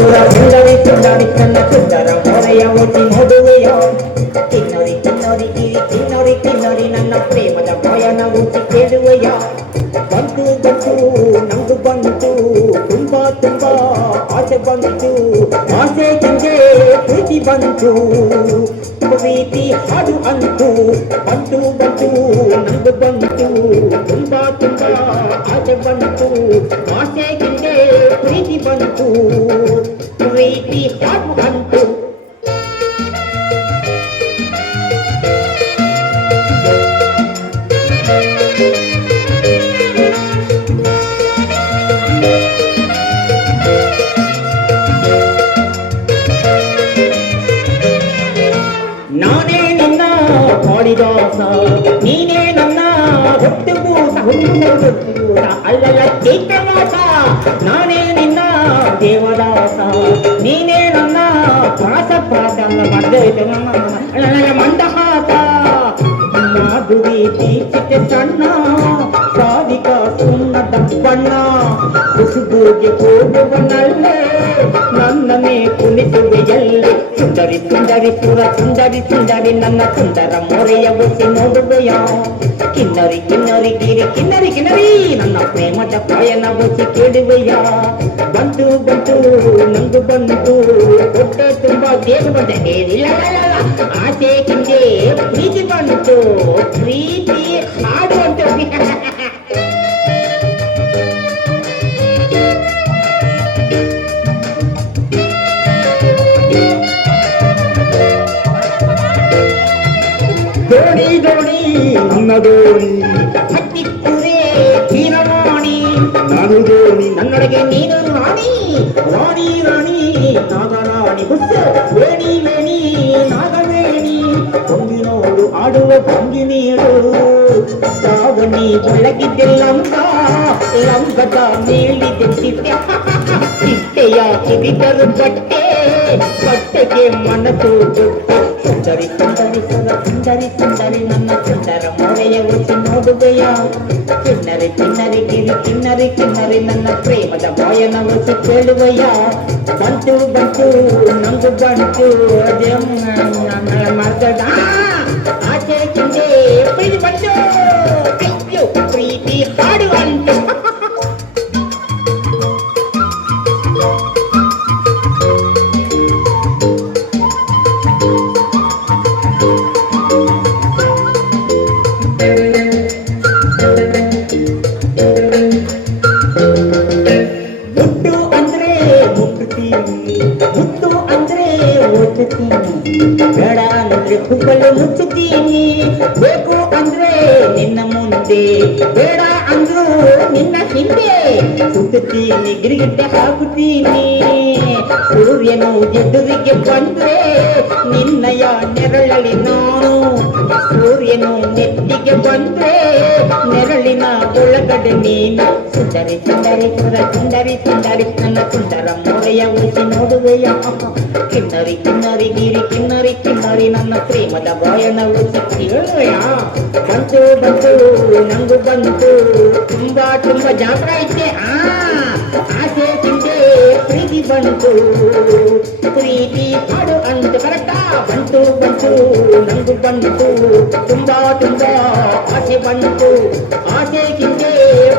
ಪೂರ ಸುಂದರಿ ಸುಂದರಿ ನನ್ನ ಸುಂದರ ಮೊರೆಯ ಒತ್ತಿ ನೋಡುವೆಯ ಕಿನ್ನರಿ ಕಿನ್ನರಿ ಕಿನ್ನರಿ ಕಿನ್ನರಿ ನನ್ನ ಪ್ರೇಮದ ಪಯಣ ಒತ್ತಿ ಕೇಳುವೆಯ ಬಂತು ಬಂತು ನಂದು ಬಂತು ತುಂಬಾ ತುಂಬಾ ಆಸೆ ಬಂತು ಆಸೆ ಕಿಂಗೆ ಪ್ರೀತಿ ಬಂತು ಪ್ರೀತಿ ಹಾಡು ಅಂತು ಬಂತು ಬಂತು ನಂದು ಬಂತು ತುಂಬಾ ತುಂಬಾ ಆಸೆ ಬಂತು ಆಸೆ ಕಿಂಗೆ ಪ್ರೀತಿ ಬಂತು ಪ್ರೀತಿ ಹಾಡು ಅಂತು ನಾನೇ ನಿನ್ನ ಕಾಳಿದಾಸ ನೀನೇ ನನ್ನ ಹುಟ್ಟುಗೂಟ ಹುಟ್ಟುಗೂಟ ಅಲ್ಲಲ್ಲ ಚೈತ್ರವಾಸ ನಾನೇ ನಿನ್ನ ದೇವದಾಸ ನೀನೇ ನನ್ನ ಪ್ರಾಸ ಮಂದಹಾಸ ಮಾಧುರಿ ದೀಕ್ಷಿತ ಸಣ್ಣ ಸಾಧಿಕ ಸುಣ್ಣದ ಬಣ್ಣ ಕುಸುಬುಗೆ ಹೋಗುವನಲ್ಲೇ ನನ್ನನ್ನೇ ಕುಣಿಸುವೆಯಲ್ಲೇ ಸುಂದರಿ ಸುಂದರಿ ಪುರ ಸುಂದರಿ ಸುಂದರಿ ನನ್ನ ಸುಂದರ ಮೊರೆಯ ಒಸಿ ನೋಡುವೆಯ ಕಿನ್ನರಿ ಕಿನ್ನರಿ ಗಿರಿ ಕಿನ್ನರಿ ಕಿನ್ನರಿ ನನ್ನ ಪ್ರೇಮದ ಪಯಣ ಒಸಿ ಕೇಳುವೆಯ ಬಂತು ಬಂತು ನಂದು ಬಂತು ಹೊಟ್ಟೆ ತುಂಬಾ ಬೇಗ ಬಂದೆ ಏನಿಲ್ಲ ಆಸೆ ಕಿಂಗೆ ಪ್ರೀತಿ ಬಂತು ಪ್ರೀತಿ ಹಾಡು ಅಂತ ದೋಣಿ ದೋಣಿ ನನ್ನ ದೋಣಿ ಹತ್ತಿಕ್ಕುವೆ ಹೀರವಾಣಿ ನಾನು ದೋಣಿ ನನ್ನೊಳಗೆ ನೀನು ರಾಣಿ ರಾಣಿ ರಾಣಿ ನಾಗರಾಣಿ ಹುಸ್ಸ ವೇಣಿ ವೇಣಿ ನಾಗವೇಣಿ ಹೊಂಗಿ ನೋಡು ಆಡುವ ಭಂಗಿ ನೀಡು ಶ್ರಾವಣಿ ಬೆಳಗಿದ್ದೆ ಲಂಗ ಲಂಗದ ಮೇಲಿದೆ ಚಿಟ್ಟೆ ಚಿಟ್ಟೆಯ ಕಿರಿದರು ಬಟ್ಟೆ ಬಟ್ಟೆಗೆ ಮನಸ್ಸು ಸುಂದರಿ ಸುಂದರಿ ಸುಂದರಿ ಸುಂದರಿ ನನ್ನ ಸುಂದರ ಮೊರೆಯ ಒಸಿ ನೋಡುವೆಯ ಕಿನ್ನರಿ ಕಿನ್ನರಿ ಗಿರಿ ಕಿನ್ನರಿ ಕಿನ್ನರಿ ನನ್ನ ಪ್ರೇಮದ ಬಾಯನ ಒಸಿ ಕೇಳುವೆಯ ಬಂತು ಬಂತು ನಂದು ಬಂತು ಮರ್ದದ ಆಚೆ ಕಿಂದೆ ಪ್ರೀತಿ ಬಂತು ಅಯ್ಯೋ ಪ್ರೀತಿ ಹಾಡು ಅಂತು ಮುತ್ತು ಅಂದ್ರೆ ಓದುತ್ತೀನಿ ಬೇಡ ಅಂದ್ರೆ ಕುಪ್ಪಲು ಮುಚ್ಚುತ್ತೀನಿ ಬೇಕು ಅಂದ್ರೆ ನಿನ್ನ ಮುಂದೆ ಬೇಡ ಅಂದ್ರು ನಿನ್ನ ಹಿಂದೆ ಸುತ್ತುತ್ತೀನಿ ಗಿರಿಗಿಟ್ಟೆ ಹಾಕುತ್ತೀನಿ ಸೂರ್ಯನು ಎದುರಿಗೆ ಬಂದ್ರೆ ನಿನ್ನಯ ನೆರಳಲ್ಲಿ ನಾನು ಸೂರ್ಯನು ನೆತ್ತಿಗೆ ಬಂದ್ರೆ ನೆರಳಿನ ಒಳಗಡೆ ನೀನು ಸುಂದರಿ ಸುಂದರಿ ಸುಂದರಿ ಸುಂದರಿ ನನ್ನ ಸುಂದರ ಮೊರೆಯ ಒಸಿ ನೋಡುವೆಯ ಕಿನ್ನರಿ ಕಿನ್ನರಿ ಗಿರಿ ಕಿನ್ನರಿ ಕಿನ್ನರಿ ನನ್ನ ಪ್ರೇಮದ ಬಾಯನ ಒಸಿ ಕೇಳುವೆಯ ಬಂತು ಬಂತು ನಂಗು ಬಂತು ತುಂಬಾ ತುಂಬಾ ಜಾತ್ರೆ ಐತೆ ಆಸೆ ತಿಂದೆ ಪ್ರೀತಿ ಬಂತು ಪ್ರೀತಿ ಹಾಡು ಅಂತ ಕರೆಕ್ಟಾ ಬಂತು ಬಂತು ನಂಗು ಬಂತು ತುಂಬಾ ತುಂಬಾ ಆಸೆ ಬಂತು ಆಸೆ ಕಿಂದೆ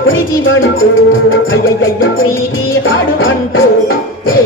ಪ್ರೀತಿ ಬಂತು ಅಯ್ಯಯ್ಯ ಪ್ರೀತಿ ಹಾಡು ಬಂತು ಹೇ